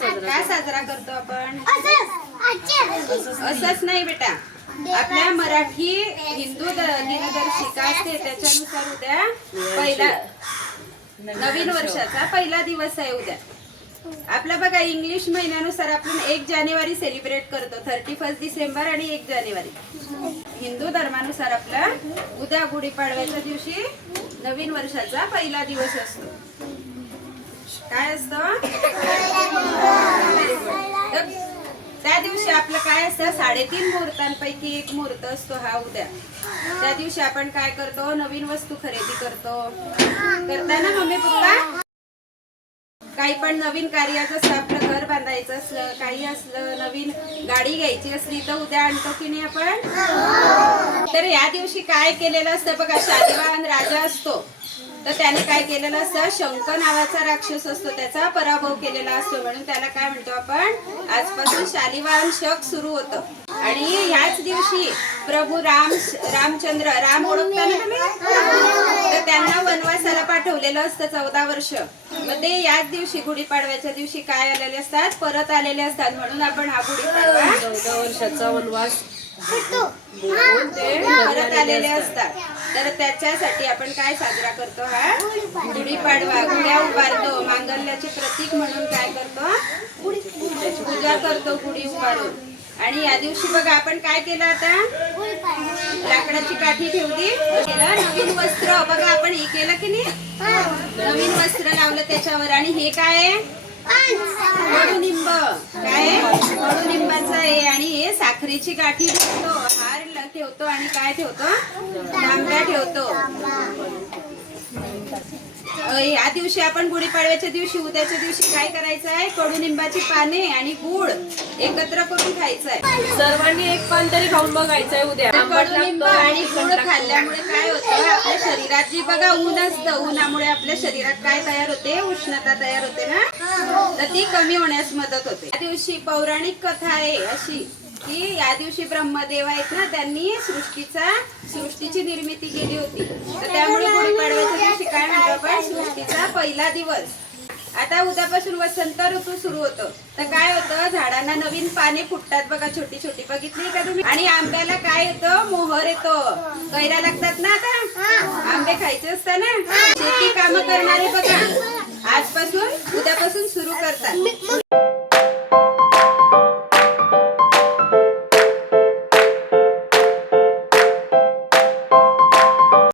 काय साजरा करतो आपण? असंच नाही बेटा, आपल्या मराठी हिंदू दिनदर्शिका असते त्याच्यानुसार उद्या पहिला नवीन वर्षाचा पहिला दिवस आहे उद्या. आपला बघा इंग्लिश महिन्यानुसार आपण 1 जानेवारी सेलिब्रेट करतो, 31 डिसेंबर आणि 1 जानेवारी. हिंदू धर्मानुसार आपला उद्या गुढीपाडव्याच्या दिवशी नवीन वर्षाचा पहिला दिवस असतो. काय असतं? त्या दिवशी आपलं काय असतं, 3.5 मुहूर्तांपैकी एक मुहूर्त असतो हा उद्या. त्या दिवशी आपण काय करतो, नवीन वस्तू खरेदी करतो. करताना मम्मी पप्पा काही पण नवीन कार्याचं असतं, आपलं घर बांधायचं असलं, काही असलं, नवीन गाडी घ्यायची असली तर उद्या आणतो की नाही आपण? तर या दिवशी काय केलेलं असतं बघा, शालिवाहन राजा असतो तर त्याने काय केलेलं असतं, शंख नावाचा राक्षस असतो त्याचा पराभव केलेला असतो, म्हणून त्याला काय म्हणतो आपण, आजपासून शालिवाहन शक सुरू होतं. आणि याच दिवशी प्रभू रामचंद्र राम ओळखता ना तुम्ही, तर त्यांना वनवासाला पाठवलेलं असतं 14 वर्ष. मग ते याच दिवशी गुढीपाडव्याच्या दिवशी काय आलेले असतात, परत आलेले असतात, म्हणून आपण हा गुढीपाडवा 14 वर्षाचा वनवास परत आलेले असतात. तर त्याच्यासाठी आपण काय साजरा करतो, हा गुढीपाडवा. गुढ्या उभारतो, मांगल्याचे प्रतीक म्हणून काय करतो, पूजा करतो गुढी उभारून. आणि या दिवशी बघा आपण काय केलं, आता लाकडाची काठी ठेवली, नवीन वस्त्र बघा आपण हे केलं की नाही, नवीन वस्त्र लावलं त्याच्यावर. आणि हे काय आहे, कडुनिंब. काय कडुनिंबाचं आहे. आणि हे साखरेची गाठी ठेवतो, हार ठेवतो आणि काय ठेवतो, तांब्या ठेवतो. या दिवशी आपण गुढीपाडव्याच्या दिवशी उद्याच्या दिवशी काय करायचं आहे, कडुनिंबाची पाने आणि गुळ एकत्र करून खायचं आहे. सर्वांनी एक पान तरी खाऊन बघायचंय उद्या. कडुनिंब आणि गुळ खाल्ल्यामुळे काय होतं, आपल्या शरीरात जी बघा ऊन असतं, उन्हामुळे आपल्या शरीरात काय तयार होते, उष्णता तयार होते ना, तर ती कमी होण्यास मदत होते. या दिवशी पौराणिक कथा आहे अशी की या दिवशी ब्रह्मदेव आहेत ना, त्यांनी सृष्टीची निर्मिती केली होती. तर त्यामुळे गुढीपाडव्याच्या दिवशी काय म्हणतो आपण, सृष्टीचा पहिला दिवस. आता उद्यापासून वसंत ऋतू सुरू होतो, तर काय होतं, झाडांना नवीन पाने फुटतात बघा, छोटी छोटी, बघितली का तुम्ही? आणि आंब्याला काय येतं, मोहर येतो, कैऱ्या लागतात ना, आता आंबे खायचे असतात ना. शेती कामं करणारे बघा आजपासून उद्यापासून सुरू करतात.